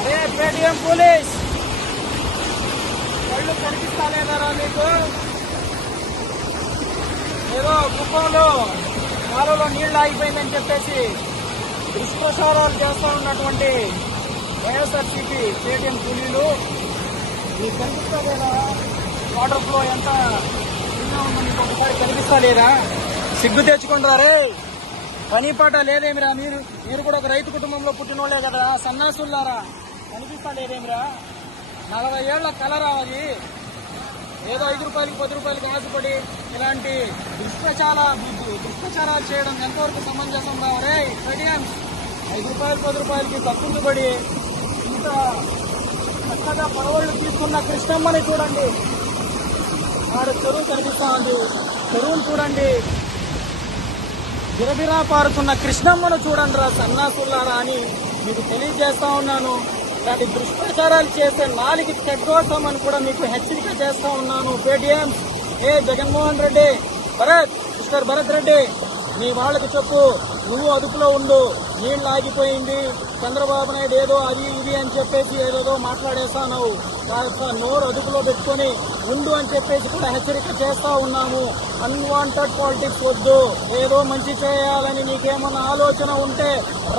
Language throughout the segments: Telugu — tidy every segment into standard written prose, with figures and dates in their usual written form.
అరే పేటీఎం పోలీస్ కళ్ళు కనిపిస్తాలేదారా మీకు? ఏదో కుప్పంలో కాలువలో నీళ్లు ఆగిపోయిందని చెప్పేసి దుష్ప్రచారాలు చేస్తూ ఉన్నటువంటి వైఎస్ఆర్సీపీ పేటీఎం కూలీలు మీకు కనిపిస్తలేదా? వాటర్ ఫ్లో ఎంత చిన్న ఉందో మీకు ఒకసారి కనిపిస్తలేదా? సిగ్గు తెచ్చుకుంటారే, పని పాట లేదేమిరా? మీరు కూడా ఒక రైతు కుటుంబంలో పుట్టినోళ్లే కదా, సన్నాసులారా, కనిపిస్తా లేదేమిరా? 40 ఏళ్ల కలరా అది? ఏదో 5 రూపాయలకి 10 రూపాయలకి ఆశపడి ఇలాంటి దుష్ప్రచారాలు చేయడం ఎంతవరకు సమంజసం రావరే? 5 రూపాయలు 10 రూపాయలకి తక్కువబడి ఇంత చక్కగా పరవళ్ళు తీసుకున్న కృష్ణమ్మని చూడండి. ఆడ చెరువు కనిపిస్తా ఉంది, చెరువును చూడండి. గిరబిరా పారుతున్న కృష్ణమ్మను చూడండి రా సన్నాసులారా అని మీకు తెలియజేస్తా ఉన్నాను. ఇలాంటి దుష్ప్రచారాలు చేసే నాలుగు చెడ్డోసామని కూడా మీకు హెచ్చరిక చేస్తా ఉన్నాను. పేటీఎం జగన్మోహన్ రెడ్డి, మిస్టర్ భరత్ రెడ్డి, నీ వాళ్ళకి చెప్పు, నువ్వు అదుపులో ఉండు. నీళ్ళు ఆగిపోయింది, చంద్రబాబు నాయుడు ఏదో అది ఇది అని చెప్పేసి ఏదేదో మాట్లాడేస్తాను. కాస్త నోరు అదుపులో పెట్టుకొని ఉండు అని చెప్పేసి కూడా హెచ్చరిక చేస్తా ఉన్నాము. అన్వాంటెడ్ పాలిటిక్స్ వద్దు. ఏదో మంచి చేయాలని నీకేమన్నా ఆలోచన ఉంటే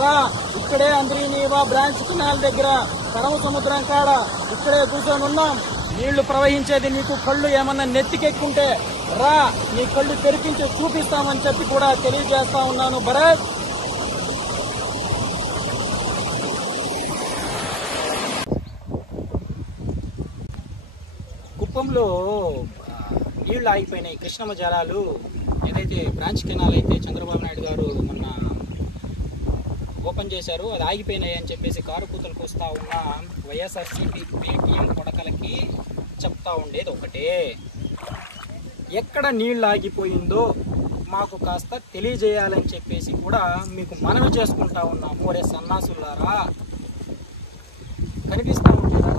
రా, ఇక్కడే అంద్రీనీవా బ్రాంచ్ కెనాల్ దగ్గర పరమ సముద్రం కాడ ఇక్కడే కూర్చొని ఉన్నాం. నీళ్లు ప్రవహించేది నీకు కళ్ళు ఏమన్నా నెత్తికెక్కుంటే రా, నీ కళ్ళు తెరిపించి చూపిస్తామని చెప్పి కూడా తెలియజేస్తా ఉన్నాను. భరత్, కుప్పంలో నీళ్లు ఆగిపోయినాయి, కృష్ణమ్మ జలాలు. ఏదైతే బ్రాంచ్ కెనాల్ అయితే చంద్రబాబు నాయుడు గారు మొన్న ఓపెన్ చేశారు, అది ఆగిపోయినాయి అని చెప్పేసి కారు కూతలకు వస్తూ ఉన్న వైఎస్ఆర్సీపీ పేటీఎం కొడకలకి చెప్తా ఉండేది ఒకటే, ఎక్కడ నీళ్ళు ఆగిపోయిందో మాకు కాస్త తెలియజేయాలని చెప్పేసి కూడా మీకు మనవి చేసుకుంటా ఉన్నాము. ఒరే సన్నాసులారా, కనిపిస్తూ ఉంటారా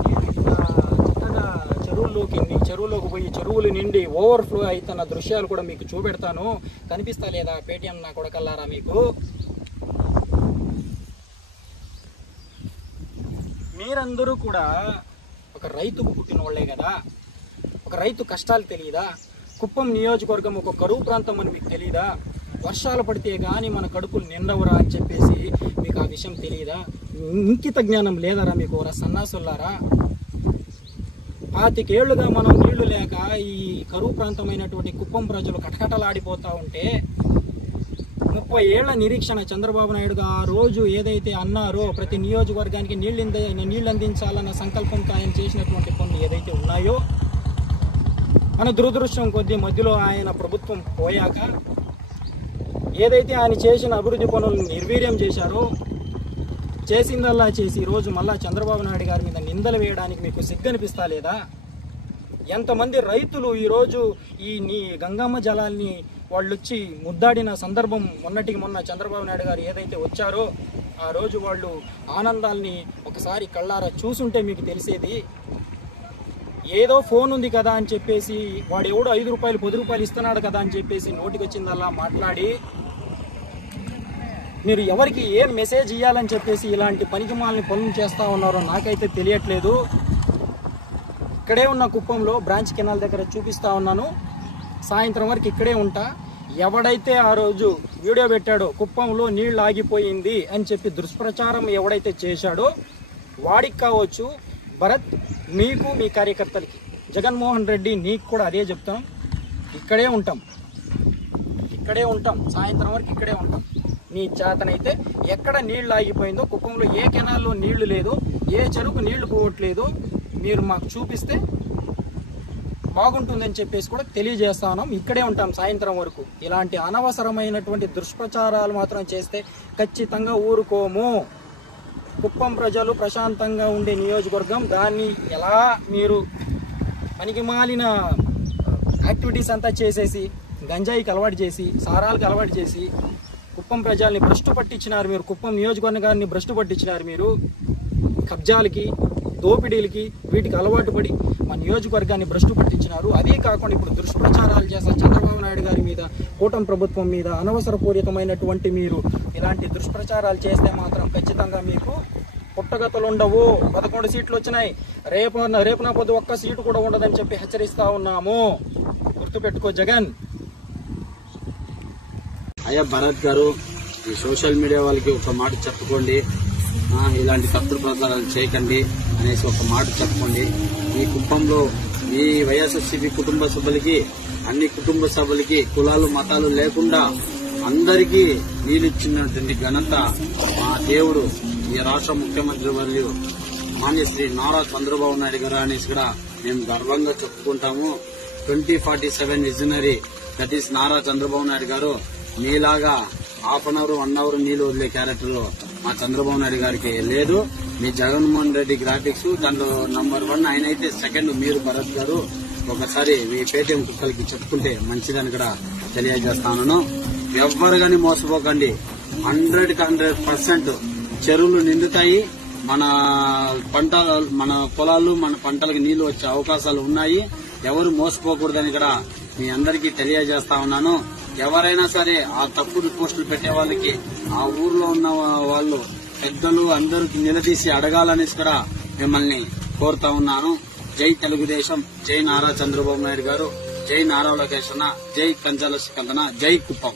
చక్కగా చెరువులోకి పోయి చెరువులు నిండి ఓవర్ఫ్లో అవుతున్న దృశ్యాలు కూడా మీకు చూపెడతాను. కనిపిస్తా లేదా పేటీఎం నా కొడకల్లారా? మీకు మీరందరూ కూడా ఒక రైతుకు పుట్టిన వాళ్ళే కదా, ఒక రైతు కష్టాలు తెలియదా? కుప్పం నియోజకవర్గం ఒక కరువు ప్రాంతం అని మీకు తెలియదా? వర్షాలు పడితే కానీ మన కడుపులు నిండవరా అని చెప్పేసి మీకు ఆ విషయం తెలియదా? ఇంకిత జ్ఞానం లేదరా మీకు? సన్నాసులారా, 25 ఏళ్లుగా మనం నీళ్లు లేక ఈ కరువు ప్రాంతమైనటువంటి కుప్పం ప్రజలు కటకటలాడిపోతా ఉంటే 30 ఏళ్ల నిరీక్షణ చంద్రబాబు నాయుడు ఆ రోజు ఏదైతే అన్నారో ప్రతి నియోజకవర్గానికి నీళ్ళు అందించాలన్న సంకల్పంతో ఆయన చేసినటువంటి పనులు ఏదైతే ఉన్నాయో, మన దురదృష్టం కొద్దీ మధ్యలో ఆయన ప్రభుత్వం పోయాక ఏదైతే ఆయన చేసిన అభివృద్ధి పనులను నిర్వీర్యం చేశారో, చేసిందల్లా చేసి ఈరోజు మళ్ళా చంద్రబాబు నాయుడు గారి మీద నిందలు వేయడానికి మీకు సిగ్గనిపిస్తా లేదా? ఎంతమంది రైతులు ఈరోజు నీ గంగమ్మ జలాల్ని వాళ్ళు వచ్చి ముద్దాడిన సందర్భం మొన్నటికి మొన్న చంద్రబాబు నాయుడు గారు ఏదైతే వచ్చారో ఆ రోజు వాళ్ళు ఆనందాల్ని ఒకసారి కళ్ళారా చూసుంటే మీకు తెలిసేది. ఏదో ఫోన్ ఉంది కదా అని చెప్పేసి వాడు ఎవడో 5 రూపాయలు 10 రూపాయలు ఇస్తున్నాడు కదా అని చెప్పేసి నోటికి వచ్చిందల్లా మాట్లాడి మీరు ఎవరికి ఏం మెసేజ్ ఇవ్వాలని చెప్పేసి ఇలాంటి పనికిమాలని పనులు చేస్తూ ఉన్నారో నాకైతే తెలియట్లేదు. ఇక్కడే ఉన్న కుప్పంలో బ్రాంచ్ కెనాల్ దగ్గర చూపిస్తా ఉన్నాను. సాయంత్రం వరకు ఇక్కడే ఉంటా. ఎవడైతే ఆ రోజు వీడియో పెట్టాడో కుప్పంలో నీళ్ళు ఆగిపోయింది అని చెప్పి దుష్ప్రచారం ఎవడైతే చేశాడో వాడికి కావచ్చు, భరత్ మీకు మీ కార్యకర్తలకి, జగన్మోహన్ రెడ్డి నీకు కూడా అదే చెప్తాం. ఇక్కడే ఉంటాం సాయంత్రం వరకు ఇక్కడే ఉంటాం. నీ చేతనైతే ఎక్కడ నీళ్లు ఆగిపోయిందో, కుప్పంలో ఏ కెనాల్లో నీళ్లు లేదు, ఏ చెరువుకు నీళ్లు పోవట్లేదు, మీరు మాకు చూపిస్తే బాగుంటుందని చెప్పేసి కూడా తెలియజేస్తా ఉన్నాం. ఇక్కడే ఉంటాం సాయంత్రం వరకు. ఇలాంటి అనవసరమైనటువంటి దుష్ప్రచారాలు మాత్రం చేస్తే ఖచ్చితంగా ఊరుకోము. కుప్పం ప్రజలు ప్రశాంతంగా ఉండే నియోజకవర్గం, దాన్ని ఎలా మీరు పనికిమాలిన యాక్టివిటీస్ అంతా చేసేసి గంజాయికి అలవాటు చేసి సారాలకు అలవాటు చేసి కుప్పం ప్రజల్ని భ్రష్టు పట్టించినారు మీరు. కుప్పం నియోజకవర్గాన్ని భ్రష్టు పట్టించినారు మీరు. కబ్జాలకి, దోపిడీలకి, వీటికి అలవాటు పడి మా నియోజకవర్గాన్ని భ్రష్టు పట్టించినారు. అదే కాకుండా ఇప్పుడు దుష్ప్రచారాలు చేస్తారు చంద్రబాబు నాయుడు గారి మీద, కూటమి ప్రభుత్వం మీద అనవసరపూరితమైనటువంటి మీరు ఇలాంటి దుష్ప్రచారాలు చేస్తే మాత్రం ఖచ్చితంగా మీకు పుట్టగతులు ఉండవు. 11 సీట్లు వచ్చినాయి, రేపున పొద్దు ఒక్క సీటు కూడా ఉండదని చెప్పి హెచ్చరిస్తా ఉన్నాము. గుర్తుపెట్టుకో జగన్. అయ్యా భరత్ గారు, ఈ సోషల్ మీడియా వాళ్ళకి ఒక మాట చెప్పుకోండి, ఇలాంటి తప్పుడు ప్రచారాలు చేయకండి అనేసి ఒక మాట చెప్పుకోండి. ఈ కుప్పంలో ఈ వైఎస్ఆర్సీపీ కుటుంబ సభ్యులకి, అన్ని కుటుంబ సభ్యులకి కులాలు మతాలు లేకుండా అందరికీ నీళ్ళిచ్చినటువంటి ఘనత మా దేవుడు, ఈ రాష్ట్ర ముఖ్యమంత్రి వర్యులు మాన్యశ్రీ నారా చంద్రబాబు నాయుడు గారు అనేసి కూడా మేము గర్వంగా చెప్పుకుంటాము. 2047 visionary that is Nara Chandrababu Naidu గారు. మీలాగా హాఫ్ అన్ అవర్ 1 అవర్ నీళ్లు వదిలే క్యారెక్టర్ మా చంద్రబాబు నాయుడు గారికి లేదు. మీ జగన్మోహన్ రెడ్డి గ్రాఫిక్స్ దాంట్లో నంబర్ 1, ఆయన అయితే సెకండ్ మీరు భరత్ గారు. ఒకసారి మీ పేటీఎం కుక్కలకి చెప్పుకుంటే మంచిదని కూడా తెలియజేస్తాను. ఎవ్వరు గాని మోసపోకండి. 100% చెరువులు నిండుతాయి, మన పొలాలు మన పంటలకు నీళ్లు వచ్చే అవకాశాలు ఉన్నాయి. ఎవరు మోసపోకూడదని కూడా మీ అందరికీ తెలియజేస్తా ఉన్నాను. ఎవరైనా సరే ఆ తప్పుడు పోస్టులు పెట్టే వాళ్ళకి ఆ ఊర్లో ఉన్న వాళ్ళు పెద్దలు అందరికి నిలదీసి అడగాలనేసి కూడా మిమ్మల్ని కోరుతా ఉన్నాను. జై తెలుగుదేశం, జై నారా చంద్రబాబు నాయుడు గారు, జై నారా లోకేష్ అన్న, జై కంచాల సికందన, జై కుప్పం.